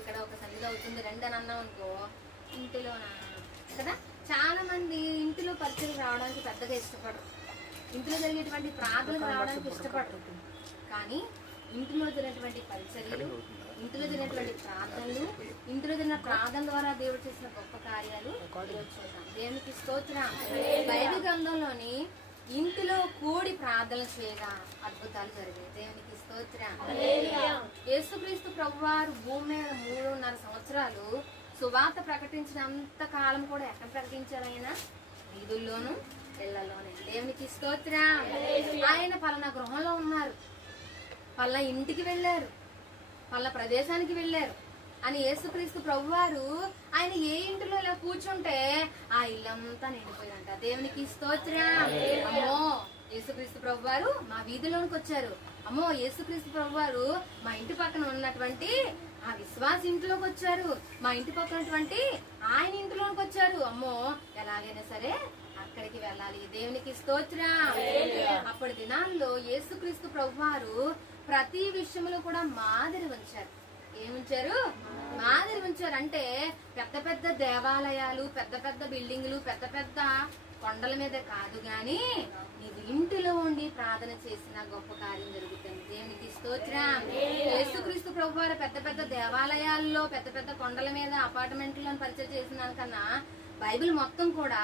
ఇక్కడ ఒక సన్నిధి అవుతుంది రండి అని అన్నాం అనుకో, ఇంటిలోనా కదా. చాలా మంది ఇంటిలో పరిచయం రావడానికి పెద్దగా ఇష్టపడరు, ఇంట్లో జరిగేటువంటి ప్రార్థనలు రావడానికి ఇష్టపడరు. కానీ ఇంటిలో జరిగినటువంటి పరిచర్యలు, ఇంటిలో జరిగినటువంటి ప్రార్థనలు, ఇంటిలో జరిగిన ప్రార్థన ద్వారా దేవుడు చేసిన గొప్ప కార్యాలు చూద్దాం. దేవునికి స్తోత్రం. బైబిల్ గ్రంథంలోని ఇంటిలో కూడి ప్రార్థనలు చేయగా అద్భుతాలు జరిగాయి. దేవునికి స్తోత్రం. యేసుక్రీస్తు ప్రభువారు భూమి మీద 3.5 సంవత్సరాలు సువార్త ప్రకటించినంత కాలం కూడా ఎక్కడ ప్రకటించారు? ఆయన వీధుల్లోనూ ఇళ్లలోనే. దేవునికి స్తోత్రం. ఆయన పలానా గృహంలో ఉన్నారు, పలానా ఇంటికి వెళ్ళారు, పలానా ప్రదేశానికి వెళ్ళారు అని యేసుక్రీస్తు ప్రభువారు ఆయన ఏ ఇంటిలో ఇలా కూర్చుంటే ఆ ఇల్లంతా నిండిపోయిందంట. దేవునికి స్తోత్రం. అమ్మో యేసుక్రీస్తు ప్రభువారు మా వీధిలోనికి వచ్చారు, అమ్మో యేసుక్రీస్తు ప్రభువారు మా ఇంటి పక్కన ఉన్నటువంటి ఆ విశ్వాస ఇంట్లోకి వచ్చారు, మా ఇంటి పక్కనటువంటి ఆయన ఇంటిలోకి వచ్చారు, అమ్మో ఎలాగైనా సరే అక్కడికి వెళ్ళాలి. దేవునికి స్తోత్రం. అప్పటి దినాల్లో యేసుక్రీస్తు ప్రభువారు ప్రతి విషయంలో కూడా మాదిరి ఉంచారు. ఏముంచారు? మాదిరి ఉంచారు. అంటే పెద్ద పెద్ద దేవాలయాలు, పెద్ద పెద్ద బిల్డింగులు, పెద్ద పెద్ద కొండల మీద కాదు గాని నీవు ఇంటిలో ఉండి ప్రార్థన చేసిన గొప్ప కార్యం జరుగుతుంది. దేవునికి స్తోత్రం. యేసుక్రీస్తు ప్రభువారు పెద్ద పెద్ద దేవాలయాల్లో, పెద్ద పెద్ద కొండల మీద అపార్ట్మెంట్లను పరిచయం చేసిన దానికన్నా బైబిల్ మొత్తం కూడా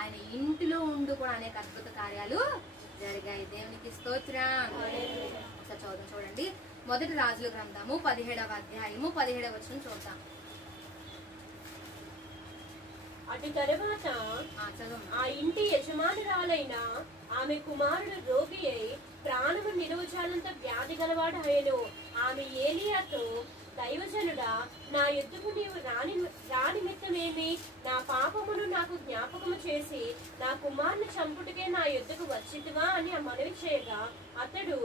ఆయన ఇంటిలో ఉండి కూడా అనేక అద్భుత కార్యాలు జరిగాయి. దేవునికి స్తోత్రం. ఒకసారి చదువు చూడండి. మొదటి రాజుల గ్రంథము 17వ అధ్యాయము 17వ వచనం చూద్దాం. అటు తరువాత ఆ ఇంటి యజమానురాలైన ఆమె కుమారుడు రోగి అయి ప్రాణము నిలువచాలంత వ్యాధి గలవాడు అయ్యను. ఆమె ఏలియాతో, దైవజనుడా, నా యుద్ధకు నీవు రానిమిత్తమేమి? నా పాపమును నాకు జ్ఞాపకము చేసి నా కుమారుని చంపుటకే నా యుద్ధకు వచ్చితివా అని మనవి చేయగా, అతడు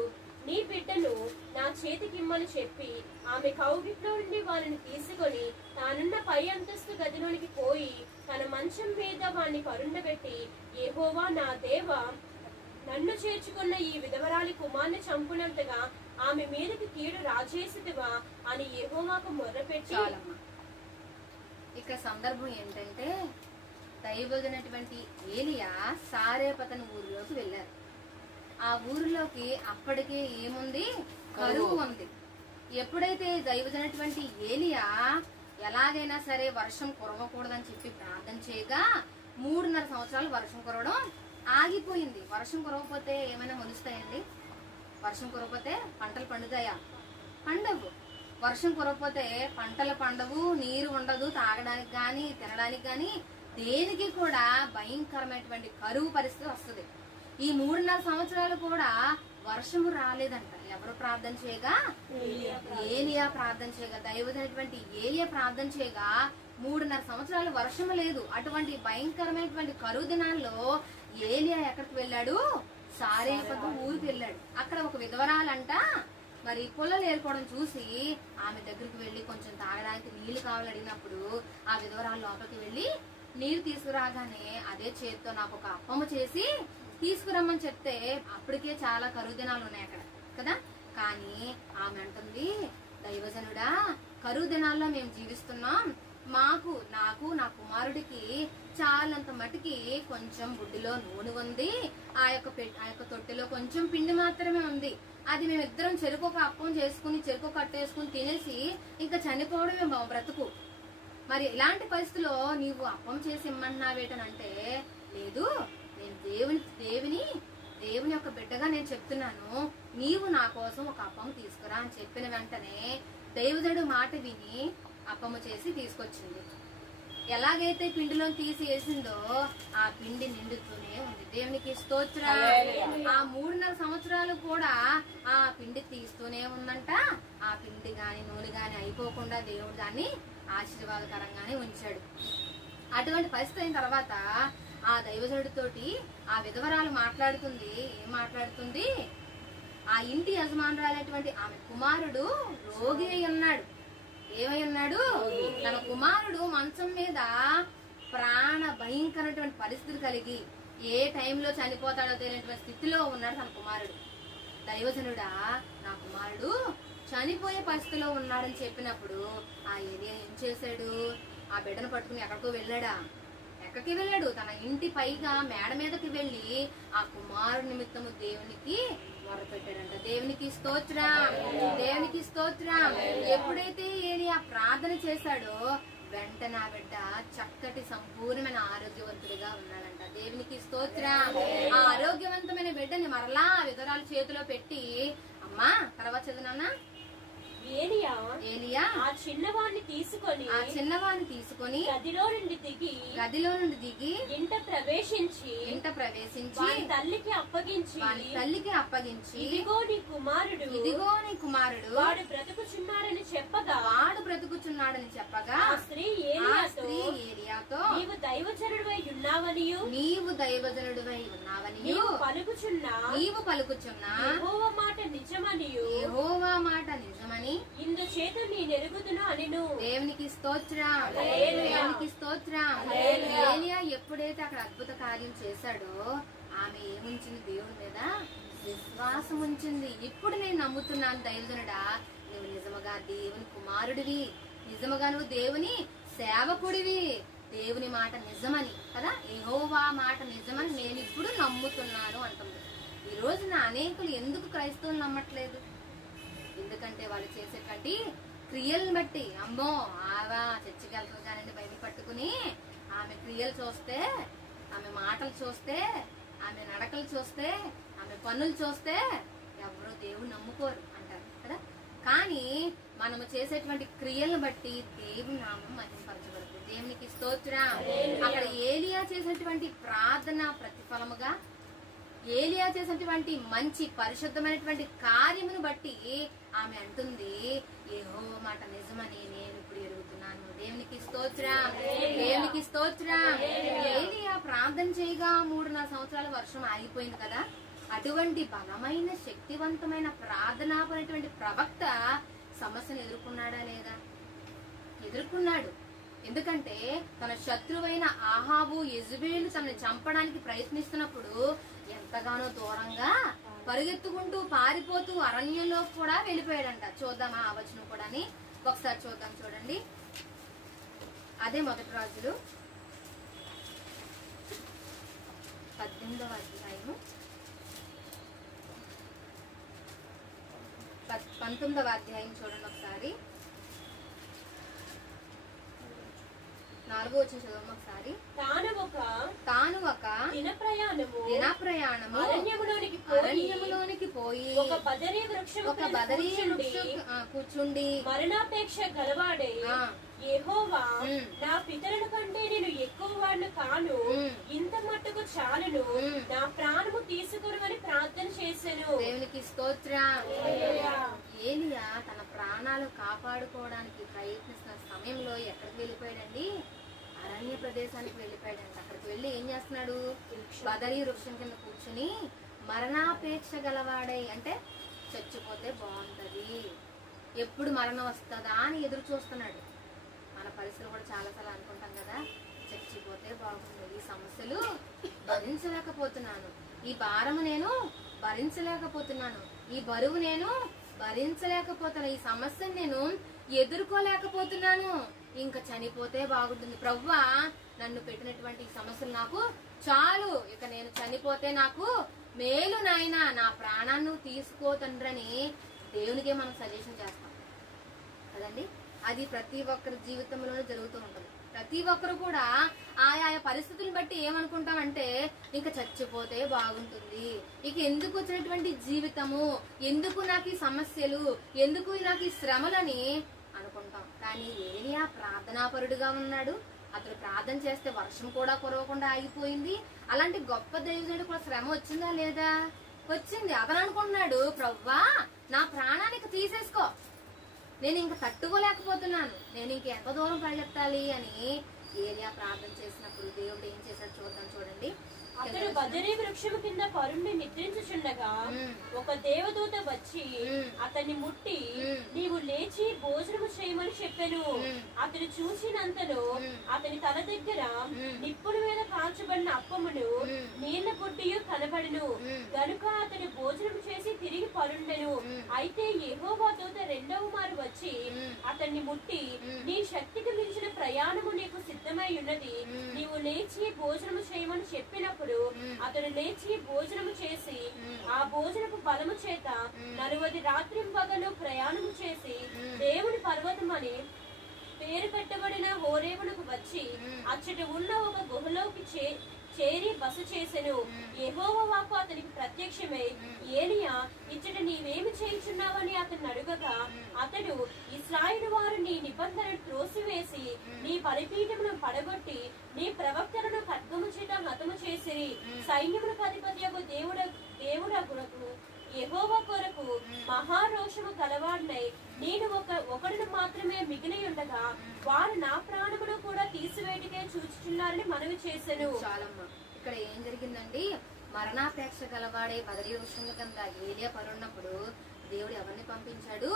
నీ బిడ్డను నా చేతికిమ్మని చెప్పి ఆమె కౌగిట్లో నుండి వారిని తీసుకొని తానున్న పై అంతస్తు గదిలోనికి పోయి తన మంచం మీద వాణ్ణి పరుండబెట్టి, యెహోవా నా దేవా, నన్ను చేర్చుకున్న ఈ విధవరాలి కుమార్ని చంపునంతగా ఆమె మీదకి కీడు రాజేసిదివా అని యెహోవాకు మొర్రపెట్టి. ఇక్కడ సందర్భం ఏంటంటే దైవజనటువంటి ఏలియా సారేపతన ఊరిలోకి వెళ్ళారు. ఆ ఊరిలోకి అప్పటికే ఏముంది? కరువు ఉంది. ఎప్పుడైతే దైవజనటువంటి ఏలియా ఎలాగైనా సరే వర్షం కురవకూడదని చెప్పి ప్రార్థన చేయగా 3.5 సంవత్సరాలు వర్షం కురవడం ఆగిపోయింది. వర్షం కురవకపోతే ఏమైనా మొలుస్తాయండి? వర్షం కురవకపోతే పంటలు పండుతాయా? పండవు. వర్షం కురవకపోతే పంటలు పండవు, నీరు ఉండదు, తాగడానికి గాని తినడానికి గాని దేనికి కూడా భయంకరమైనటువంటి కరువు పరిస్థితి వస్తుంది. ఈ 3.5 సంవత్సరాలు కూడా వర్షము రాలేదంట. ఎవరు ప్రార్థన చేయగా? ఏలియా ప్రార్థన చేయగా, దైవజనటువంటి ఏలియా ప్రార్థన చేయగా 3.5 సంవత్సరాలు వర్షము లేదు. అటువంటి భయంకరమైనటువంటి కరువు దినాల్లో ఏలియా ఎక్కడికి వెళ్ళాడు? సారేపతు ఊరికి వెళ్ళాడు. అక్కడ ఒక విధవరాలంట మరి పొలాలు ఏర్పడం చూసి ఆమె దగ్గరికి వెళ్లి కొంచెం తాగడానికి నీళ్లు కావాలని అడిగినప్పుడు ఆ విధవరాలు లోపలికి వెళ్లి నీరు తీసుకురాగానే అదే చేతితో నాకు ఒక అప్పము చేసి తీసుకురమ్మని చెప్తే అప్పటికే చాలా కరువు దినాలు ఉన్నాయి అక్కడ కదా. కానీ ఆమె అంటుంది, దైవజనుడా, కరువు దినాల్లో మేము జీవిస్తున్నాం, నాకు నా కుమారుడికి చాలంత మటుకి కొంచెం బుడ్డిలో నూనె ఉంది, ఆ యొక్క తొట్టెలో కొంచెం పిండి మాత్రమే ఉంది, అది మేమిద్దరం చెరుకొక అప్పం చేసుకుని చెరుకు కట్టేసుకుని తినేసి ఇంకా చనిపోవడమే బ్రతుకు. మరి ఇలాంటి పరిస్థితిలో నీవు అప్పం చేసి ఇమ్మన్నావేటనంటే, లేదు, నేను దేవుని యొక్క బిడ్డగా నేను చెప్తున్నాను, నీవు నా కోసం ఒక అప్పము తీసుకురా అని చెప్పిన వెంటనే దైవజనుడు మాట విని అప్పము చేసి తీసుకొచ్చింది. ఎలాగైతే పిండిలో తీసి వేసిందో ఆ పిండి నిండుతూనే ఉంది. దేవునికి స్తోత్రం. ఆ 3.5 సంవత్సరాలు కూడా ఆ పిండి తీస్తూనే ఉందంట. ఆ పిండి గాని నూనె గాని అయిపోకుండా దేవుడు దాన్ని ఆశీర్వాదకరంగానే ఉంచాడు. అటువంటి పరిస్థితి అయిన తర్వాత ఆ దైవజనుడితోటి ఆ విధవరాలు మాట్లాడుతుంది. ఏం మాట్లాడుతుంది? ఆ ఇంటి యజమానురాలైనటువంటి ఆమె కుమారుడు రోగి అయి ఉన్నాడు. ఏమై ఉన్నాడు? తన కుమారుడు మంచం మీద ప్రాణ భయంకరమైనటువంటి పరిస్థితులు కలిగి ఏ టైంలో చనిపోతాడో తెలియనటువంటి స్థితిలో ఉన్నాడు తన కుమారుడు. దైవజనుడా, నా కుమారుడు చనిపోయే పరిస్థితిలో ఉన్నాడని చెప్పినప్పుడు ఆ ఏలియా ఏం చేశాడు? ఆ బిడ్డను పట్టుకుని ఎక్కడికో వెళ్ళాడా? ఎక్కడికి వెళ్ళాడు? తన ఇంటి పైగా మేడ మీదకి వెళ్ళి ఆ కుమారుడి నిమిత్తము దేవునికి మొరపెట్టాడంట. దేవునికి స్తోత్రం, దేవునికి స్తోత్రం. ఎప్పుడైతే ఏలియా ప్రార్థన చేశాడో వెంటనే ఆ బిడ్డ చక్కటి సంపూర్ణమైన ఆరోగ్యవంతుడిగా ఉన్నాడంట. దేవునికి స్తోత్రం. ఆ ఆరోగ్యవంతమైన బిడ్డని మరలా విధురాల చేతిలో పెట్టి, అమ్మా తర్వాత చదువునా, ఏలియా ఆ చిన్నవాడిని తీసుకొని గదిలో నుండి దిగి ఇంట ప్రవేశించి వాని తల్లికి అప్పగించి ఇదిగో నీ కుమారుడు వాడు బ్రతుకుచున్నాడని చెప్పగా ఆ స్త్రీ ఏలియాతో నీవు దైవజనుడివై ఉన్నావనియు నీవు పలుకుచున్నా యెహోవా మాట నిజమని ఇందుచేత నీ నెరుగుదును అనెను. దేవునికి స్తోత్రం, దేవునికి స్తోత్రం. ఏలియా ఎప్పుడైతే అక్కడ అద్భుత కార్యం చేశాడో ఆమె ఏముంచింది? దేవుని మీద విశ్వాసం ఉంచింది. ఇప్పుడు నేను నమ్ముతున్నాను దైవజనుడా, నువ్వు నిజముగా దేవుని కుమారుడివి, నిజముగా నువ్వు దేవుని సేవకుడివి, దేవుని మాట నిజమని కదా, యెహోవా మాట నిజమని నేను ఇప్పుడు నమ్ముతున్నాను అంటుంది. ఈ రోజున అనేకులు ఎందుకు క్రైస్తవులు నమ్మట్లేదు? ఎందుకంటే వాళ్ళు చేసేటువంటి క్రియలను బట్టి, అమ్మో ఆవా చర్చికి వెళ్తుంది కానండి బైబిల్ పట్టుకుని, ఆమె క్రియలు చూస్తే, ఆమె మాటలు చూస్తే, ఆమె నడకలు చూస్తే, ఆమె పనులు చూస్తే ఎవరో దేవుని నమ్ముకోరు అంటారు కదా. కానీ మనము చేసేటువంటి క్రియలను బట్టి దేవుని నామం మహిమపరచబడుతుంది. దేవునికి స్తోత్రం. అక్కడ ఏలియా చేసేటువంటి ప్రార్థన ప్రతిఫలముగా, ఏలియా చేసినటువంటి మంచి పరిశుద్ధమైనటువంటి కార్యమును బట్టి ఆమె అంటుంది, యెహోవా మాట నిజమని నేను ఇప్పుడు ఎరుగుతున్నాను. దేవునికి స్తోత్రం, దేవునికి స్తోత్రం. ఏలియా ప్రార్థన చేయగా 3.5 సంవత్సరాల వర్షం ఆగిపోయింది కదా. అటువంటి బలమైన శక్తివంతమైన ప్రార్థనాపరమైనటువంటి ప్రవక్త సమస్యను ఎదుర్కొన్నాడా లేదా? ఎదుర్కొన్నాడు. ఎందుకంటే తన శత్రువైన ఆహాబు యెజబెలు తనని చంపడానికి ప్రయత్నిస్తున్నప్పుడు ఎంతగానో దూరంగా పరిగెత్తుకుంటూ పారిపోతూ అరణ్యంలో కూడా వెళ్ళిపోయాడంట. చూద్దామా ఆ వచనం కూడా? ఒకసారి చూద్దాం, చూడండి. అదే మొదటి రాజులు 18వ అధ్యాయము 19వ అధ్యాయం చూడండి ఒకసారి. 4వ వచనం చదవండి ఒకసారి. తాను ఒక దిన ప్రయాణము అరణ్యములోనికి పోయి ఒక బదరీ వృక్షం కూర్చుండి మరణాపేక్ష గలవాడే యెహోవా నా పితరుల కంటే నేను ఎక్కువ వాడిని కాను, ఇంత మట్టుకు చాలును, నా ప్రాణము తీసుకుని ప్రార్థన చేశాను. దేవునికి స్తోత్రం. ఏలియా తన ప్రాణాలు కాపాడుకోవడానికి ప్రయత్నిస్తున్న సమయంలో ఎక్కడికి వెళ్ళిపోయాడండి? అరణ్య ప్రదేశానికి వెళ్ళిపోయాడంట. అక్కడికి వెళ్ళి ఏం చేస్తున్నాడు? బదరీ వృక్షం కింద కూర్చుని మరణాపేక్ష గలవాడై, అంటే చచ్చిపోతే బాగుంటది, ఎప్పుడు మరణం వస్తుందా అని ఎదురు చూస్తున్నాడు. మన పరిస్థితులు కూడా చాలాసార్లు అనుకుంటాం కదా, చచ్చిపోతే బాగుంది, ఈ సమస్యలు భరించలేకపోతున్నాను, ఈ భారము నేను భరించలేకపోతున్నాను, ఈ బరువు నేను భరించలేకపోతున్నాను, ఈ సమస్యను నేను ఎదుర్కోలేకపోతున్నాను, ఇంకా చనిపోతే బాగుంటుంది ప్రభువా, నన్ను పెట్టినటువంటి ఈ సమస్యలు నాకు చాలు, ఇక నేను చనిపోతే నాకు మేలు నాయనా, నా ప్రాణాన్ని తీసుకో తండ్రని దేవునికే మనం సజెషన్ చేస్తాం కదండి. అది ప్రతి ఒక్కరి జీవితంలోనే జరుగుతూ ఉంటుంది. ప్రతి ఒక్కరు కూడా ఆయా పరిస్థితులను బట్టి ఏమనుకుంటామంటే, ఇంకా చచ్చిపోతే బాగుంటుంది, ఇక ఎందుకు వచ్చినటువంటి జీవితము, ఎందుకు నాకు ఈ సమస్యలు, ఎందుకు నాకు ఈ శ్రమలని అనుకుంటాం. కానీ ఏలియా ప్రార్థనాపరుడుగా ఉన్నాడు. అతడు ప్రార్థన చేస్తే వర్షం కూడా కురవకుండా ఆగిపోయింది. అలాంటి గొప్ప దైవజనుడు కూడా శ్రమ వచ్చిందా లేదా? వచ్చింది. అతను అనుకుంటున్నాడు, ప్రవ్వా నా ప్రాణానికి తీసేసుకో, నేను ఇంక తట్టుకోలేకపోతున్నాను, నేను ఇంక ఎంత దూరం పరిగెత్తాలి అని ఏలియా ప్రార్థన చేసినప్పుడు దేవుడు ఏం చేశాడు చూద్దాం, చూడండి. అతడు బదరీ వృక్షము కింద పరుండి నిద్రించుచుండగా ఒక దేవదూత వచ్చి అతన్ని ముట్టి, నీవు లేచి భోజనము చేయమని చెప్పెను. అతడు చూసినంతలో అతని తల దగ్గర నిప్పుల మీద కాల్చబడిన అప్పమును నీళ్ల బుడ్డియు కనబడెను. గనుక అతడు భోజనం చేసి తిరిగి పరుండెను. అయితే యెహోవా దూత రెండవ మారు వచ్చి అతన్ని ముట్టి, నీ శక్తికి మించిన ప్రయాణము నీకు సిద్ధమై ఉన్నది, నీవు లేచి భోజనము చేయమని చెప్పినప్పుడు అతడు లేచి భోజనము చేసి ఆ భోజనపు బలము చేత 40 రాత్రింపగలు ప్రయాణము చేసి దేవుని పర్వతమని పేరు పెట్టబడిన హోరేబునకు వచ్చి అచ్చట ఉన్న ఒక గుహలోకి చేరి బస చేసెను. యెహోవా వాక్కు అతనికి ప్రత్యక్షమై, ఏలియా, ఇచ్చట నీవేమి చేయుచున్నావని అతన్ని అడుగగా, అతడు, ఇశ్రాయేలు వారు నీ నిబంధనను త్రోసివేసి నీ బలిపీఠమును పడగొట్టి నీ ప్రవక్తలను ఖడ్గము చేత హతము చేసిరి. సైన్యములకు అధిపతియగు దేవుడగునకు యెహోవా కొరకు మహారోషము గలవాడినై నేను ఒకడును మాత్రమే మిగిలి ఉండగా వారు నా ప్రాణమును కూడా తీసివేటికే చూచుచున్నారని మనవి చేసెను. చాలమ్మా, ఇక్కడ ఏం జరిగిందండి? మరణాపేక్ష గలవాడే బదరీ వృక్షం కింద ఏలియా పరున్నప్పుడు దేవుడు ఎవరిని పంపించాడు?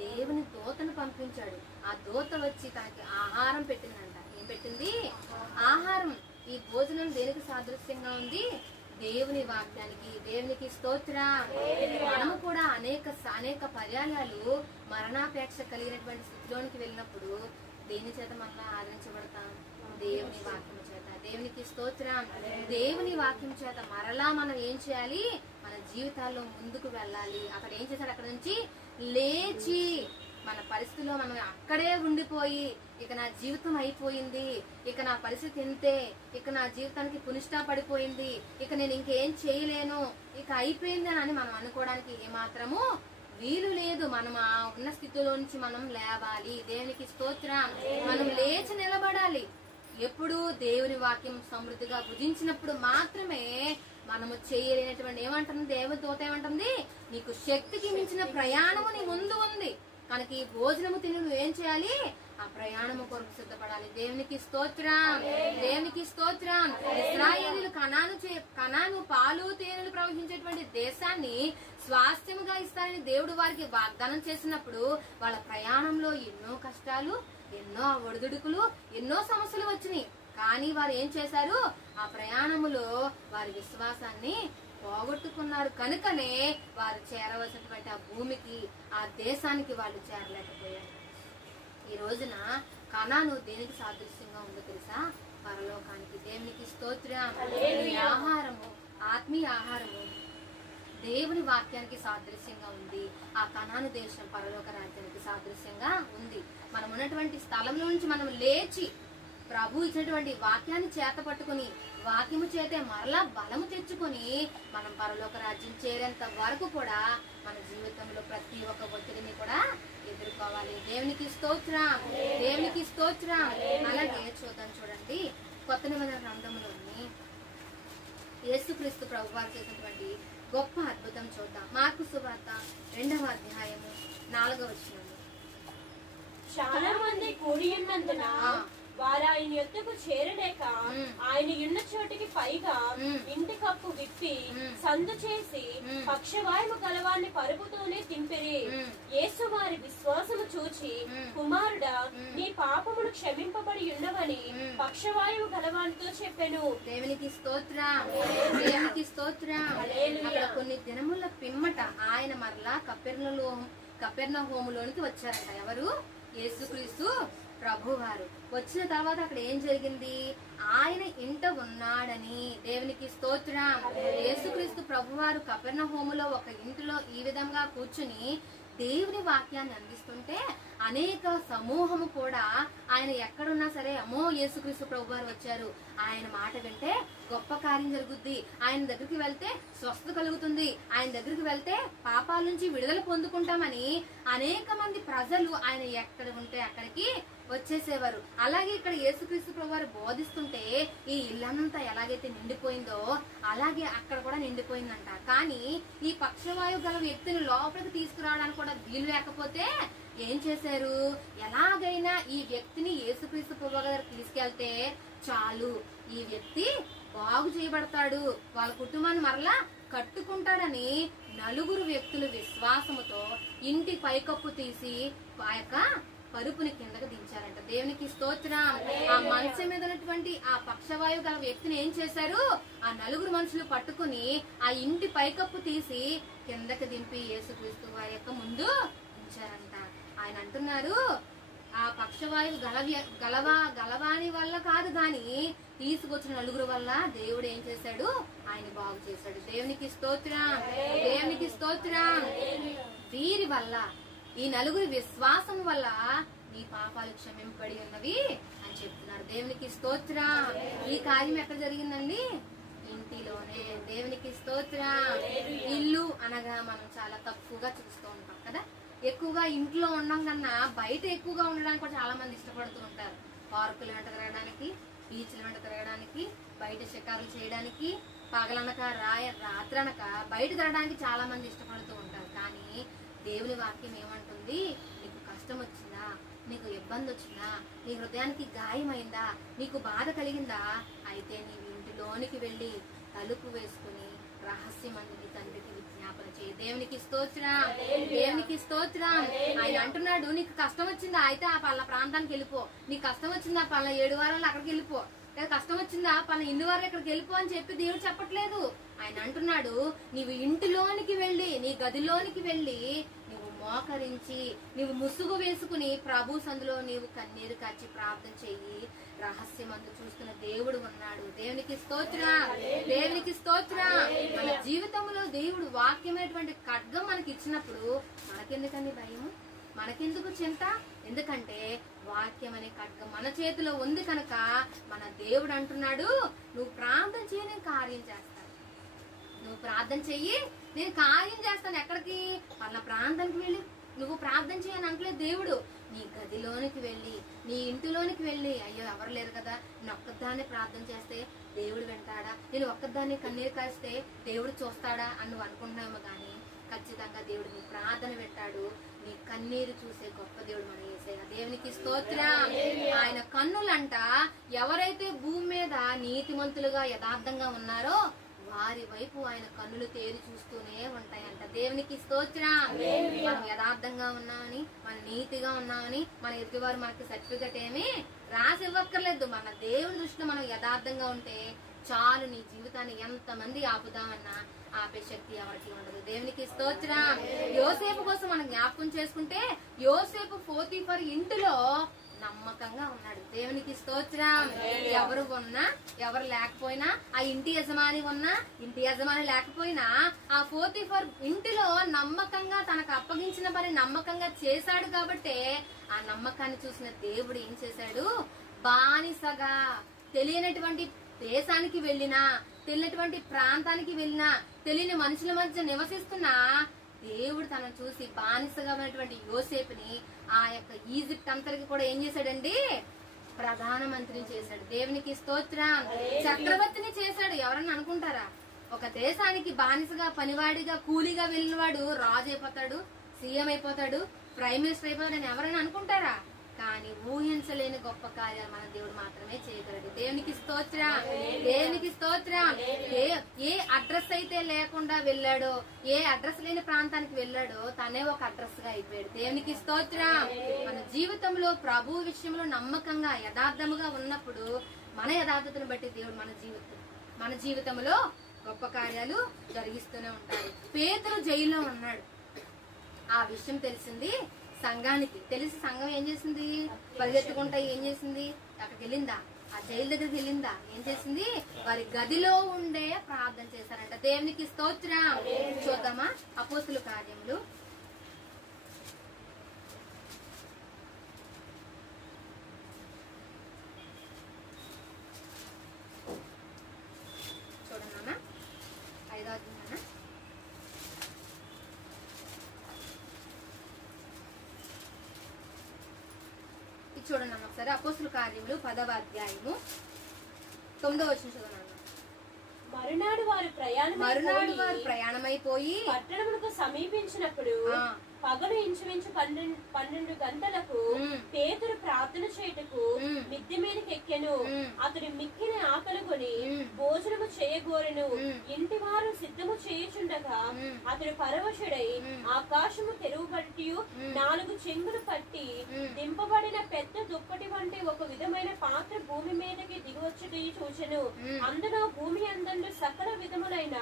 దేవుని దూతను పంపించాడు. ఆ దూత వచ్చి తనకి ఆహారం పెట్టిందంట. ఏం పెట్టింది? ఆహారం. ఈ భోజనం దేనికి సాదృశ్యంగా ఉంది? దేవుని వాక్యానికి. దేవునికి స్తోత్రం. మనము కూడా అనేక పర్యాయాలు మరణాపేక్ష కలిగినటువంటి స్థితిలోనికి వెళ్ళినప్పుడు దేని చేత మనల్ని ఆదరించబడతాం? దేవుని వాక్యం చేత. దేవునికి స్తోత్రం. దేవుని వాక్యం చేత మరలా మనం ఏం చేయాలి? మన జీవితాల్లో ముందుకు వెళ్ళాలి. అక్కడ ఏం చేశాడు? అక్కడ నుంచి లేచి మన పరిస్థితిలో మనం అక్కడే ఉండిపోయి, ఇక నా జీవితం అయిపోయింది, ఇక నా పరిస్థితి ఇంతే, ఇక నా జీవితానికి పునిష్టా పడిపోయింది, ఇక నేను ఇంకేం చేయలేను, ఇక అయిపోయింది అని మనం అనుకోవడానికి ఏమాత్రము వీలు లేదు. మనం ఆ ఉన్న స్థితిలో నుంచి మనం లేవాలి. దేవునికి స్తోత్రం. మనం లేచి నిలబడాలి. ఎప్పుడు దేవుని వాక్యం సమృద్ధిగా భుజించినప్పుడు మాత్రమే మనము చేయలేనటువంటి ఏమంటుంది దేవుని దూత? ఏమంటుంది? నీకు శక్తికి మించిన ప్రయాణము నీ ముందు ఉంది కనుక ఈ భోజనము తిని నువ్వేం చేయాలి? ఆ ప్రయాణము కొరకు సిద్ధపడాలి. దేవునికి స్తోత్రం. దేవునికి స్తోత్రం. ఇశ్రాయేలీయులు కనాను పాలు తేనెలు ప్రవహించేటువంటి దేశాన్ని స్వాస్థ్యముగా ఇస్తారని దేవుడు వారికి వాగ్దానం చేసినప్పుడు వాళ్ళ ప్రయాణంలో ఎన్నో కష్టాలు, ఎన్నో ఒడిదుడుకులు, ఎన్నో సమస్యలు వచ్చినాయి. కానీ వారు ఏం చేశారు? ఆ ప్రయాణములో వారి విశ్వాసాన్ని పోగొట్టుకున్నారు. కనుకనే వారు చేరవలసినటువంటి ఆ భూమికి, ఆ దేశానికి వాళ్ళు చేరలేకపోయారు. ఈ రోజున కనాను దేనికి సాదృశ్యంగా ఉందో తెలుసా? పరలోకానికి. దేవునికి స్తోత్రం. ఆహారము, ఆత్మీయ ఆహారము దేవుని వాక్యానికి సాదృశ్యంగా ఉంది. ఆ కనాను దేశం పరలోక రాజ్యానికి సాదృశ్యంగా ఉంది. మనం ఉన్నటువంటి స్థలం నుంచి మనం లేచి ప్రభు ఇచ్చినటువంటి వాక్యాన్ని చేత పట్టుకుని వాక్యము చేతే మరలా బలము తెచ్చుకొని మనం పరలోక రాజ్యం చేరేంత వరకు కూడా మన జీవితంలో ప్రతి ఒక్క ఒత్తిడిని కూడా ఎదుర్కోవాలి. దేవునికి స్తోత్రం. దేవునికి స్తోత్రం. అలాగే చూడండి, కొత్త నిబంధన గ్రంథంలోని యేసుక్రీస్తు ప్రభు వారు చేసినటువంటి గొప్ప అద్భుతం చూద్దాం. మార్కు సువార్త 2వ అధ్యాయము 4వ వచనం. చాలా మంది కూడి ఉన్నందున వారు ఆయన యొద్దకు చేరలేక ఆయన ఉన్న చోటికి పైగా ఇంటి కప్పు విప్పి సందు చేసి పక్షవాయువు గలవాన్ని పరుపుతోనే తింపిరి. యేసు వారి విశ్వాసము చూచి, కుమారుడా, నీ పాపములు క్షమింపబడి ఉన్నవని పక్షవాయువు గలవానితో చెప్పెను. దేవునికి స్తోత్రం. దేవునికి స్తోత్రం. అక్కడ కొన్ని దినముల పిమ్మట ఆయన మరలా కపెర్నహూములోనికి వచ్చారంట. ఎవరు? యేసుక్రీస్తు ప్రభువారు. వచ్చిన తర్వాత అక్కడ ఏం జరిగింది? ఆయన ఇంట ఉన్నాడని. దేవునికి స్తోత్రం. యేసుక్రీస్తు ప్రభువారు కపెర్నహూములో ఒక ఇంటిలో ఈ విధంగా కూర్చుని దేవుని వాక్యాన్ని అందిస్తుంటే అనేక సమూహము కూడా ఆయన ఎక్కడున్నా సరే, అమ్మో యేసుక్రీస్తు ప్రభువారు వచ్చారు, ఆయన మాట వింటే గొప్ప కార్యం జరుగుద్ది, ఆయన దగ్గరికి వెళ్తే స్వస్థత కలుగుతుంది, ఆయన దగ్గరికి వెళ్తే పాపాల నుంచి విడుదల పొందుకుంటామని అనేక మంది ప్రజలు ఆయన ఎక్కడ ఉంటే అక్కడికి వచ్చేసేవారు. అలాగే ఇక్కడ యేసుక్రీస్తు ప్రభువారు బోధిస్తుంటే ఈ ఇల్లంతా ఎలాగైతే నిండిపోయిందో అలాగే అక్కడ కూడా నిండిపోయిందంట. కానీ ఈ పక్షవాయువు గల వ్యక్తిని లోపలికి తీసుకురావడానికి కూడా వీలు లేకపోతే ఏం చేశారు? ఎలాగైనా ఈ వ్యక్తిని యేసుక్రీస్తు ప్రభువు గారు తీసుకెళ్తే చాలు, ఈ వ్యక్తి బాగు చేయబడతాడు, వాళ్ళ కుటుంబాన్ని మరలా కట్టుకుంటాడని 4 వ్యక్తులు విశ్వాసముతో ఇంటి పైకప్పు తీసి ఆ యొక్క పరుపుని కిందకు దించారంట. దేవునికి స్తోత్రం. ఆ మంచం మీద ఉన్నటువంటి ఆ పక్షవాయువు గల వ్యక్తిని ఏం చేశారు? ఆ నలుగురు మనుషులు పట్టుకుని ఆ ఇంటి పైకప్పు తీసి కిందకి దింపి యేసుక్రీస్తు వారి యొక్క ముందు ఉంచారంట. ఆయన అంటున్నారు, ఆ పక్షవాయువు గలవాని వల్ల కాదు గాని తీసుకొచ్చిన నలుగురు వల్ల దేవుడు ఏం చేశాడు? ఆయన బాగు చేశాడు. దేవునికి స్తోత్రం. దేవునికి స్తోత్రం. వీరి వల్ల, ఈ నలుగురి విశ్వాసం వల్ల నీ పాపాలు క్షమింపబడి ఉన్నవి అని చెప్తున్నారు. దేవునికి స్తోత్రం. ఈ కార్యం ఎక్కడ జరిగిందండి? ఇంటిలోనే. దేవునికి స్తోత్రం. ఇల్లు అనగా మనం చాలా తక్కువగా చూస్తూ ఉంటాం కదా. ఎక్కువగా ఇంట్లో ఉండడం కన్నా బయట ఎక్కువగా ఉండడానికి కూడా చాలా మంది ఇష్టపడుతూ ఉంటారు. పార్కుల వెంట తిరగడానికి, బీచ్ల వెంట తిరగడానికి, బయట షికారులు చేయడానికి, పగలనక రాత్రనక బయట తిరగడానికి చాలా మంది ఇష్టపడుతూ ఉంటారు. కానీ దేవుని వాక్యం ఏమంటుంది? నీకు కష్టం వచ్చిందా, నీకు ఇబ్బంది వచ్చిందా, నీ హృదయానికి గాయమైందా, నీకు బాధ కలిగిందా, అయితే నీవు ఇంటిలోనికి వెళ్ళి తలుపు వేసుకుని రహస్యమందు నీ తండ్రికి విజ్ఞాపన చేయి. దేవునికి స్తోత్రం. దేవునికి స్తోత్రం. ఆయన అంటున్నాడు, నీకు కష్టం వచ్చిందా, అయితే ఆ పల్ల ప్రాంతానికి వెళ్ళిపో. నీకు కష్టం వచ్చిందా, పల్ల 7 వారాలు అక్కడికి వెళ్ళిపో. కష్టం వచ్చిందా, పల్ల 8 వారాలు ఇక్కడికి వెళ్ళిపో అని చెప్పి దేవుడు చెప్పట్లేదు. ఆయన అంటున్నాడు, నీవు ఇంటిలోనికి వెళ్ళి, నీ గదిలోనికి వెళ్ళి నువ్వు మోకరించి, నీవు ముసుగు వేసుకుని ప్రభు సందులో నీవు కన్నీరు కార్చి ప్రార్థన చెయ్యి. రహస్యమందు చూస్తున్న దేవుడు ఉన్నాడు. దేవునికి స్తోత్రం. దేవునికి స్తోత్రం. మన జీవితంలో దేవుడు వాక్యమైనటువంటి ఖడ్గం మనకి ఇచ్చినప్పుడు మనకెందుకండి భయం, మనకెందుకు చింత? ఎందుకంటే వాక్యం అనే ఖడ్గం మన చేతిలో ఉంది కనుక మన దేవుడు అంటున్నాడు, నువ్వు ప్రార్థన చేయి, నేను కార్యం చేస్తాను. నువ్వు ప్రార్థన చెయ్యి, నేను కార్యం చేస్తాను. ఎక్కడికి? వాళ్ళ ప్రాంతానికి వెళ్ళి నువ్వు ప్రార్థన చేయని అంటలేదు దేవుడు. నీ గదిలోనికి వెళ్ళి, నీ ఇంటిలోనికి వెళ్ళి, అయ్యో ఎవరు లేరు కదా, నేను ఒక్కదాన్ని ప్రార్థన చేస్తే దేవుడు వింటాడా, నేను ఒక్కదాన్ని కన్నీరు కాస్తే దేవుడు చూస్తాడా అని నువ్వు అనుకుంటున్నామో గానీ ఖచ్చితంగా దేవుడు నీ ప్రార్థన వింటాడు. నీ కన్నీరు చూసే గొప్ప దేవుడు మన యేసయ్య. దేవునికి స్తోత్రం. ఆయన కన్నులంట ఎవరైతే భూమి మీద నీతిమంతులుగా యథార్థంగా ఉన్నారో వారి వైపు ఆయన కన్నులు తేరి చూస్తూనే ఉంటాయంట. దేవునికి స్తోత్రం. మనం యథార్థంగా ఉన్నామని, మన నీతిగా ఉన్నామని మన ఎదుటివారు మనకి సర్టిఫికెట్ ఏమి రాసి ఇవ్వక్కర్లేదు. మన దేవుని దృష్టిలో మనం యథార్థంగా ఉంటే చాలు. నీ జీవితాన్ని ఎంతమంది ఆపుదామన్నా ఆపే శక్తి ఎవరికి ఉండదు. దేవునికి స్తోత్రం. యోసేపు కోసం మనం జ్ఞాపకం చేసుకుంటే, యోసేపు పోతీఫర్ ఇంటిలో నమ్మకంగా ఉన్నాడు. దేవునికి స్తోత్రం. ఎవరు ఉన్నా ఎవరు లేకపోయినా, ఆ ఇంటి యజమాని ఉన్నా ఇంటి యజమాని లేకపోయినా, ఆ పోతీఫర్ ఇంటిలో నమ్మకంగా తనకు అప్పగించిన పని నమ్మకంగా చేశాడు. కాబట్టి ఆ నమ్మకాన్ని చూసిన దేవుడు ఏం చేశాడు? బానిసగా తెలియనటువంటి దేశానికి వెళ్ళినా, తెలియనటువంటి ప్రాంతానికి వెళ్ళినా, తెలియని మనుషుల మధ్య నివసిస్తున్నా దేవుడు తనను చూసి బానిసగా ఉన్నటువంటి యోసేపుని ఆ యొక్క ఈజిప్ట్ అంతరికి కూడా ఏం చేశాడండి? ప్రధానమంత్రిని చేశాడు. దేవునికి స్తోత్రం. చక్రవర్తిని చేశాడు. ఎవరన్నా అనుకుంటారా? ఒక దేశానికి బానిసగా, పనివాడిగా, కూలీగా వెళ్ళినవాడు రాజు అయిపోతాడు, సీఎం అయిపోతాడు, ప్రైమ్ మినిస్టర్ అయిపోతాడు అని ఎవరైనా అనుకుంటారా? కానీ ఊహించలేని గొప్ప కార్యాలు మన దేవుడు మాత్రమే చేయగలడు. దేవునికి స్తోత్రం. దేవునికి స్తోత్రం. ఏ అడ్రస్ అయితే లేకుండా వెళ్ళాడో, ఏ అడ్రస్ లేని ప్రాంతానికి వెళ్ళాడో తనే ఒక అడ్రస్ గా అయిపోయాడు. దేవునికి స్తోత్రం. మన జీవితంలో ప్రభు విషయంలో నమ్మకంగా యథార్థముగా ఉన్నప్పుడు మన యథార్థతను బట్టి దేవుడు మన జీవితంలో గొప్ప కార్యాలు జరిగిస్తూనే ఉంటాడు. పేతురు జైల్లో ఉన్నాడు. ఆ విషయం తెలిసింది సంఘానికి. తెలిసి సంఘం ఏం చేసింది? పరిగెత్తుకుంటా ఏం చేసింది? అక్కడికి వెళ్ళిందా? ఆ జైలు దగ్గరికి వెళ్ళిందా? ఏం చేసింది? వారి గదిలో ఉండే ప్రార్థన చేశారంట. దేవునికి స్తోత్రం. చూద్దామా అపోస్తుల కార్యములు చూడన్నా 5వ అధ్యాయం. చూడండి ఒకసారి అపోస్తుల కార్యములు 10వ అధ్యాయము 9వ వచనం చూడండి. మరునాడు వారు ప్రయాణమైపోయి పట్టణములకు సమీపించినప్పుడు పగలు ఇంచుమించు 12 గంటలకు పేతురు ప్రార్థన చేయుటకు మిద్దె మీదకి ఎక్కెను. అతడు మిక్కిలి ఆకలిగొని భోజనము చేయగోరెను. ఇంటి వారు సిద్ధము చేయుచుండగా అతడు పరవశుడై ఆకాశము తెరువబట్టి 4 చెంగులు పట్టి దింపబడిన పెద్ద దుప్పటి వంటి ఒక విధమైన పాత్ర భూమి మీదకి దిగివచ్చుట చూచెను. అందులో భూమి అందంలో సకల విధములైన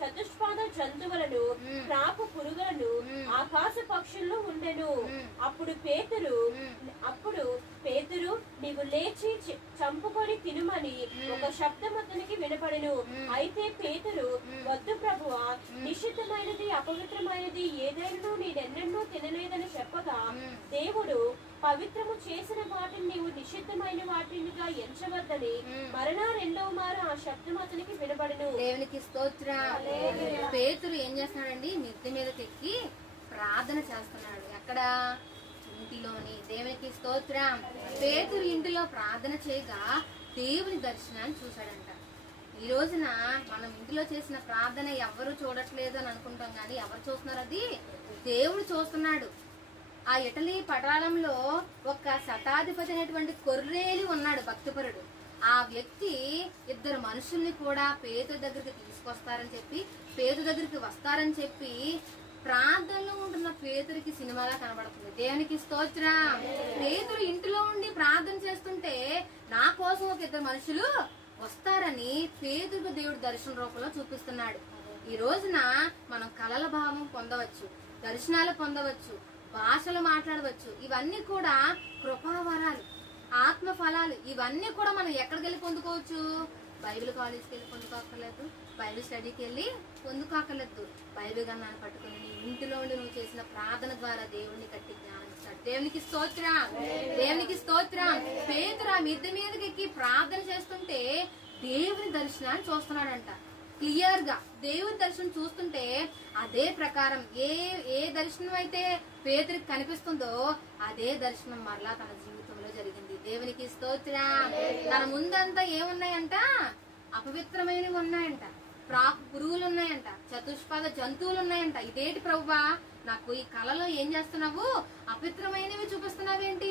చతుష్పాద జంతువులను, క్రాపు పురుగులను, ఆకాశ పక్షులను ఉండెను. అప్పుడు పేతురు నీవు లేచి చంపుకొని తినుమని ఒక శబ్దం అతనికి వినపడెను. అయితే పేతురు, వద్దు ప్రభువా, నిషిద్ధమైనది అపవిత్రమైనది ఏదైనా నేనెన్నెన్నో తినలేదని చెప్పగా, దేవుడు పవిత్రము చేసిన వాటిని నీవు నిషిద్ధమైన వాటినిగా ఎంచవద్దని మరలా 2వ మారు ఆ శబ్దం అతనికి వినబడెను. దేవునికి స్తోత్రం. పేతురు ఏం చేస్తున్నాడండి? మిద్దె మీదకి ఎక్కి ప్రార్థన చేస్తున్నాడు. ఎక్కడ? ఇంటిలోని. దేవునికి స్తోత్రం. పేతురు ఇంటిలో ప్రార్థన చేయగా దేవుని దర్శనాన్ని చూశాడంట. ఈ రోజున మనం ఇంటిలో చేసిన ప్రార్థన ఎవరు చూడట్లేదు అని అనుకుంటాం, కానీ ఎవరు చూస్తున్నారు? అది దేవుడు చూస్తున్నాడు. ఆ ఇటలీ పటాలంలో ఒక శతాధిపతి అనేటువంటి కొర్రేలి ఉన్నాడు, భక్తిపరుడు. ఆ వ్యక్తి 2 మనుషుల్ని కూడా పేతురు దగ్గరికి తీసుకొస్తారని చెప్పి, పేతురు దగ్గరికి వస్తారని చెప్పి ప్రార్థనలో ఉంటున్న పేతురికి సినిమాలా కనబడుతుంది. దేవునికి స్తోత్రం. పేతురు ఇంటిలో ఉండి ప్రార్థన చేస్తుంటే నా కోసం ఒక 2 మనుషులు వస్తారని పేతురుకు దేవుడు దర్శన రూపంలో చూపిస్తున్నాడు. ఈ రోజున మనం కలల భావం పొందవచ్చు, దర్శనాలు పొందవచ్చు, భాషలు మాట్లాడవచ్చు. ఇవన్నీ కూడా కృపావరాలు, ఆత్మ ఫలాలు. ఇవన్నీ కూడా మనం ఎక్కడికి వెళ్ళి పొందుకోవచ్చు? బైబిల్ కాలేజ్కి వెళ్ళి పొందుకోక్కర్లేదు, బైబిల్ స్టడీకి వెళ్ళి పొందుకోక్కర్లేదు. బైబిల్ గన్నాన్ని పట్టుకుని నీ ఇంటిలో ఉండి నువ్వు చేసిన ప్రార్థన ద్వారా దేవుడిని కట్టి జ్ఞానిస్తాడు. దేవునికి స్తోత్రం. దేవునికి స్తోత్రం. పేతురు ఆ మిద్దె మీదకి ఎక్కి ప్రార్థన చేస్తుంటే దేవుని దర్శనాన్ని చూస్తున్నాడంట. క్లియర్ గా దేవుని దర్శనం చూస్తుంటే అదే ప్రకారం ఏ దర్శనం అయితే పేతురికి కనిపిస్తుందో అదే దర్శనం మరలా తన జీవితంలో జరిగింది. దేవునికి స్తోత్రం. తన ముందంతా ఏమున్నాయంట? అపవిత్రమైనవి ఉన్నాయంట, పురుగులు ఉన్నాయంట, చతుష్పాద జంతువులు ఉన్నాయంట. ఇదేంటి ప్రభువా, నాకు ఈ కళలో ఏం చేస్తున్నావు? అపవిత్రమైనవి చూపిస్తున్నావేంటి,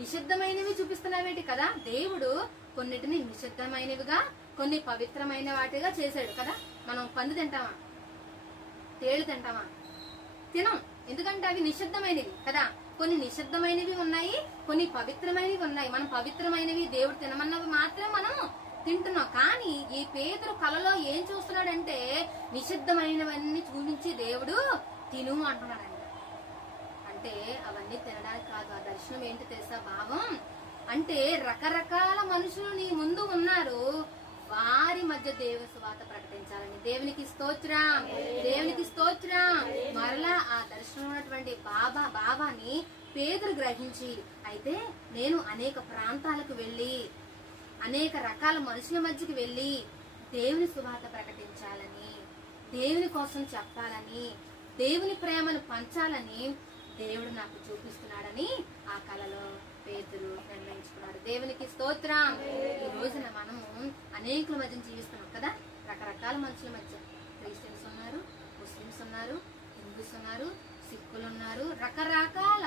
నిషిద్ధమైనవి చూపిస్తున్నావేంటి కదా. దేవుడు కొన్నిటిని నిషిద్ధమైనవిగా, కొన్ని పవిత్రమైన వాటిగా చేశాడు కదా. మనం పంది తింటామా? తేళ్లు తింటామా? తినం. ఎందుకంటే అవి నిషిద్ధమైనవి కదా. కొన్ని నిషిద్ధమైనవి ఉన్నాయి, కొన్ని పవిత్రమైనవి ఉన్నాయి. మనం పవిత్రమైనవి దేవుడు తినమన్నవి మాత్రం మనం తింటున్నాం. కానీ ఈ పేతురు కలలో ఏం చూస్తున్నాడంటే నిషిద్ధమైనవన్నీ చూపించి దేవుడు తిను అంటున్నాడంట. అంటే అవన్నీ తినడానికి కాదు. ఆ దర్శనం ఏంటి తెలుసా? భావం అంటే రకరకాల మనుషులు నీ ముందు ఉన్నారు, వారి మధ్య దేవుని సువార్త ప్రకటించాలని. దేవునికి స్తోత్రం. దేవునికి స్తోత్రం. మరలా ఆ దర్శనం ఉన్నటువంటి బాబాని పేతురు గ్రహించి, అయితే నేను అనేక ప్రాంతాలకు వెళ్లి అనేక రకాల మనుషుల మధ్యకి వెళ్లి దేవుని సువార్త ప్రకటించాలని, దేవుని కోసం చెప్పాలని, దేవుని ప్రేమను పంచాలని దేవుడు నాకు చూపిస్తున్నాడని ఆ కళలో పేతురు నిర్ణయించుకున్నాడు. దేవునికి స్తోత్రం. ఈ రోజున మనము అనేకుల మధ్య జీవిస్తున్నాం కదా. రకరకాల మనుషుల మధ్య క్రిస్టియన్స్ ఉన్నారు, ముస్లిమ్స్ ఉన్నారు, హిందూస్ ఉన్నారు, సిక్కులు ఉన్నారు, రకరకాల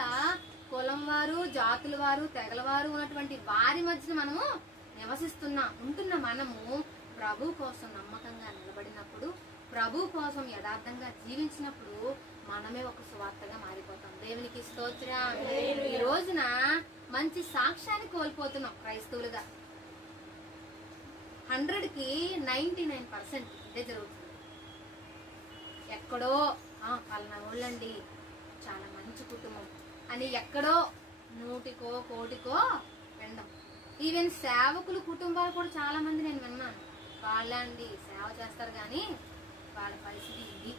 కులం వారు, జాతుల వారు, తెగల వారు ఉన్నటువంటి వారి మధ్య మనము ఉంటున్న మనము ప్రభు కోసం నమ్మకంగా నిలబడినప్పుడు, ప్రభు కోసం యథార్థంగా జీవించినప్పుడు మనమే ఒక సువార్తగా మారిపోతాం. దేవునికి స్తోత్రం. ఈ రోజున మంచి సాక్ష్యాన్ని కోల్పోతున్నాం క్రైస్తవులుగా. 100కి 99% ఇదే జరుగుతుంది. ఎక్కడో పలానా వాళ్ళండి చాలా మంచి కుటుంబం అని ఎక్కడో 100కో 1,00,000కో వినడం. ఈవెన్ సేవకులు కుటుంబాలు కూడా చాలా మంది నేను విన్నాను. వాళ్ళండి సేవ చేస్తారు కానీ వాళ్ళ పరిస్థితి ఇది.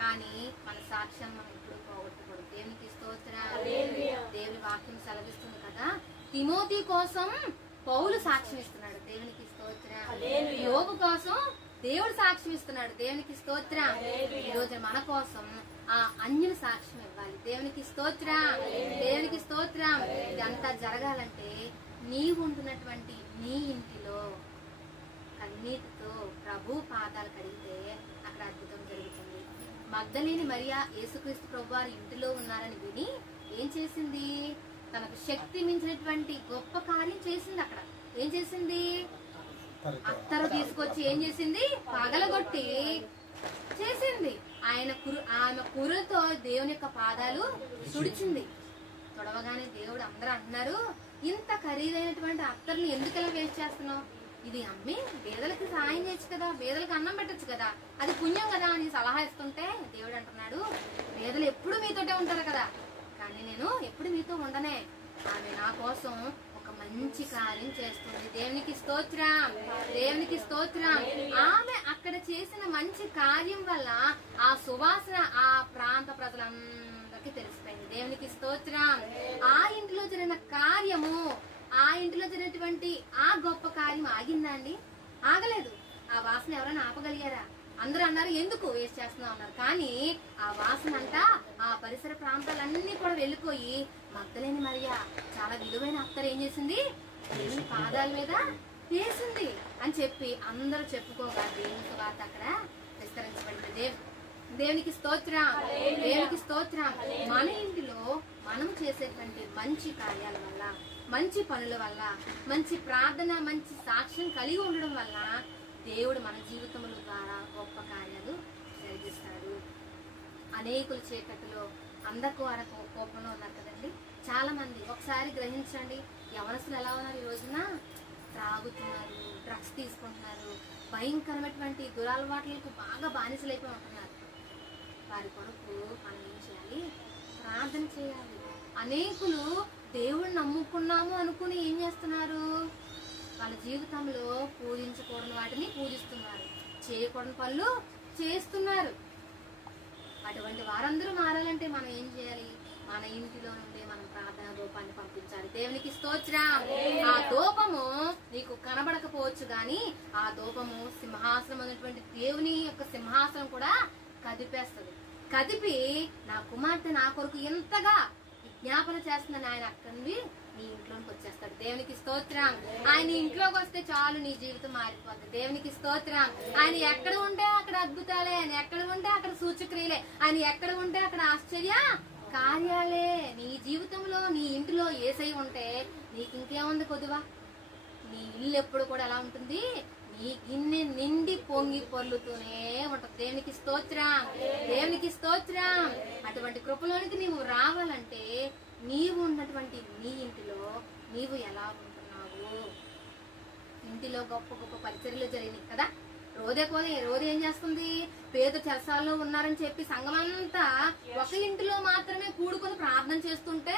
కానీ మన సాక్ష్యం మనం ఇప్పుడు పోగొట్టుకోడు. దేవునికి స్తోత్రం. దేవుని వాక్యం సెలవిస్తుంది కదా. తిమోతి కోసం పౌలు సాక్ష్యం ఇస్తున్నాడు. దేవునికి స్తోత్రం. యోబు కోసం దేవుడు సాక్ష్యం ఇస్తున్నాడు. దేవునికి స్తోత్రం. ఈ రోజు మన కోసం ఆ అన్యుల సాక్ష్యం ఇవ్వాలి. దేవునికి స్తోత్రం. దేవునికి స్తోత్రం. ఇదంతా జరగాలంటే నీవు ఉంటున్నటువంటి నీ ఇంటిలో కన్నీటితో ప్రభు పాదాలు కడిగితే అక్కడ అద్భుతం జరుగుతుంది. మగ్దలేని మరియా యేసుక్రీస్తు ప్రభువారి ఇంటిలో ఉన్నారని విని ఏం చేసింది? తనకు శక్తి మించినటువంటి గొప్ప కార్యం చేసింది. అక్కడ ఏం చేసింది? అత్తరు తీసుకొచ్చి ఏం చేసింది? పగలగొట్టి చేసింది. ఆమె కురులతో దేవుని యొక్క పాదాలు తుడిచింది. తొడవగానే దేవుడు అందరూ అంటున్నారు, ఇంత ఖరీదైనటువంటి అత్తర్ని ఎందుకు ఇలా వేస్ట్ చేస్తున్నావు? ఇది అమ్మి పేదలకి సాయం చేయొచ్చు కదా, పేదలకు అన్నం పెట్టచ్చు కదా, అది పుణ్యం కదా అని సలహా ఇస్తుంటే దేవుడు అంటున్నాడు, పేదలు ఎప్పుడు మీతోటే ఉంటారు కదా, కానీ నేను ఎప్పుడు మీతో ఉండనే. ఆమె నా కోసం ఒక మంచి కార్యం చేస్తుంది. దేవునికి స్తోత్రం, దేవునికి స్తోత్రం. ఆమె అక్కడ చేసిన మంచి కార్యం వల్ల ఆ సువాసన ఆ ప్రాంత ప్రజలందరికీ తెలిసిపోయింది. దేవునికి స్తోత్రం. ఆ ఇంటిలో జరిగిన కార్యము, ఆ ఇంటిలో జరిగినటువంటి ఆ గొప్ప కార్యం ఆగిందా అండి? ఆగలేదు. ఆ వాసన ఎవరైనా ఆపగలిగారా? అందరూ అన్నారు ఎందుకు వేస్ట్ చేస్తున్నావు అన్నారు. కానీ ఆ వాసన అంతా ఆ పరిసర ప్రాంతాలన్నీ కూడా వెళ్ళిపోయి మగ్దలేని మరియా చాలా విలువైన అత్తరు ఏం చేసింది? దేవుని పాదాల మీద వేసింది అని చెప్పి అందరూ చెప్పుకోగా దేవుని సువార్త అక్కడ విస్తరించబడింది. దేవునికి స్తోత్రం, దేవునికి స్తోత్రం. మన ఇంటిలో మనం చేసేటువంటి మంచి కార్యాల వల్ల, మంచి పనుల వల్ల, మంచి ప్రార్థన, మంచి సాక్ష్యం కలిగి ఉండడం వల్ల దేవుడు మన జీవితముల ద్వారా గొప్ప కార్యాలు జరిగిస్తాడు. అనేకుల చీకటిలో అంధకార కోపంలో ఉన్నారు కదండి చాలా మంది. ఒకసారి గ్రహించండి, యవనస్తులు ఎలా ఉన్నారు ఈ రోజున? త్రాగుతున్నారు, డ్రగ్స్ తీసుకుంటున్నారు, భయంకరమైనటువంటి దురలవాట్లకు బాగా బానిసలైపోయి ఉంటున్నారు. వారి కొరకు మనం ఏం చేయాలి? ప్రార్థన చేయాలి. అనేకులు దేవుడిని నమ్ముకున్నాము అనుకుని ఏం చేస్తున్నారు? వాళ్ళ జీవితంలో పూజించకూడని వాటిని పూజిస్తున్నారు, చేయకూడని పనులు చేస్తున్నారు. అటువంటి వారందరూ మారాలంటే మనం ఏం చేయాలి? మన ఇంటిలో నుండి మనం ప్రార్థన ధూపాన్ని పంపించాలి. దేవునికి స్తోత్రం. ఆ ధూపము నీకు కనబడకపోవచ్చు గాని ఆ ధూపము సింహాసనం అనేటువంటి దేవుని యొక్క సింహాసనం కూడా కదిపేస్తుంది. కదిపి నా కుమార్తె నా కొరకు ఎంతగా విజ్ఞాపన చేస్తుందని ఆయన అక్కడి నీ ఇంట్లోకి వచ్చేస్తాడు. దేవునికి స్తోత్రం. ఆయన ఇంట్లోకి వస్తే చాలు, నీ జీవితం మారిపోతుంది. దేవునికి స్తోత్రం. ఆయన ఎక్కడ ఉంటే అక్కడ అద్భుతాలే, ఆయన ఎక్కడ ఉంటే అక్కడ సూచక్రియలే, ఆయన ఎక్కడ ఉంటే అక్కడ ఆశ్చర్య కార్యాలే. నీ జీవితంలో నీ ఇంటిలో యేసయ్య ఉంటే నీకు ఇంకేముంది కొద్దువా? నీ ఇల్లు ఎప్పుడు కూడా ఎలా ఉంటుంది? నీ గిన్నె నిండి పొంగి పొర్లుతూనే ఉంటది. దేవునికి స్తోత్రం, దేవునికి స్తోత్రం. అటువంటి కృపలోనికి నీవు రావాలంటే నీవు ఉన్నటువంటి నీ ఇంటిలో నీవు ఎలా ఉంటున్నావు? ఇంటిలో గొప్ప గొప్ప పరిచర్యలు జరిగినాయి కదా. రోజు ఏం చేస్తుంది? పేద చెరసాల్లో ఉన్నారని చెప్పి సంఘమంతా ఒక ఇంటిలో మాత్రమే కూడుకొని ప్రార్థన చేస్తుంటే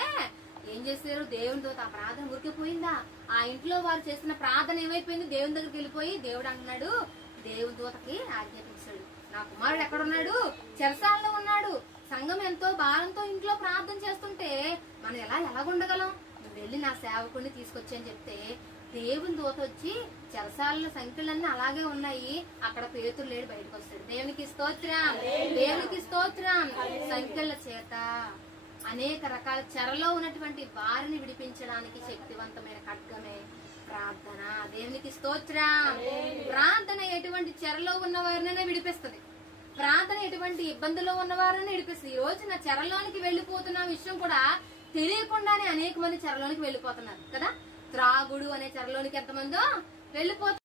ఏం చేశారు? దేవునితో ఆ ప్రార్థన ఉరికిపోయిందా? ఆ ఇంట్లో వారు చేసిన ప్రార్థన ఏమైపోయింది? దేవుని దగ్గరికి వెళ్ళిపోయి దేవుడు అంటున్నాడు, దేవుని దూతకి ఆజ్ఞాపించాడు, నా కుమారుడు ఎక్కడున్నాడు? చెరసాల్లో ఉన్నాడు. సంఘం ఎంతో భారంతో ఇంట్లో ప్రార్థన చేస్తుంటే మనం ఎలాగుండగలం? నువ్వు వెళ్ళి నా సేవకుడిని తీసుకొచ్చి అని చెప్తే దేవుని దూత వచ్చి చెరసాల సంఖ్యలన్నీ అలాగే ఉన్నాయి, అక్కడ పేతురు లేడు, బయటకు వస్తాడు. దేవునికి స్తోత్రం, దేవునికి స్తోత్రం. సంఖ్యల చేత అనేక రకాల చెరలో ఉన్నటువంటి వారిని విడిపించడానికి శక్తివంతమైన ఖడ్గమే ప్రార్థన. దేవునికి స్తోత్రం. ప్రార్థన ఎటువంటి చెరలో ఉన్న వారినే విడిపిస్తుంది. ప్రార్థన ఎటువంటి ఇబ్బందుల్లో ఉన్న వారిని విడిపిస్తుంది. ఈ రోజు నా చెరలోనికి వెళ్లిపోతున్న విషయం కూడా తెలియకుండానే అనేక మంది చెరలోనికి వెళ్లిపోతున్నారు కదా. త్రాగుడు అనే చెరలోనికి ఎంతమందో వెళ్లిపోతున్నారు.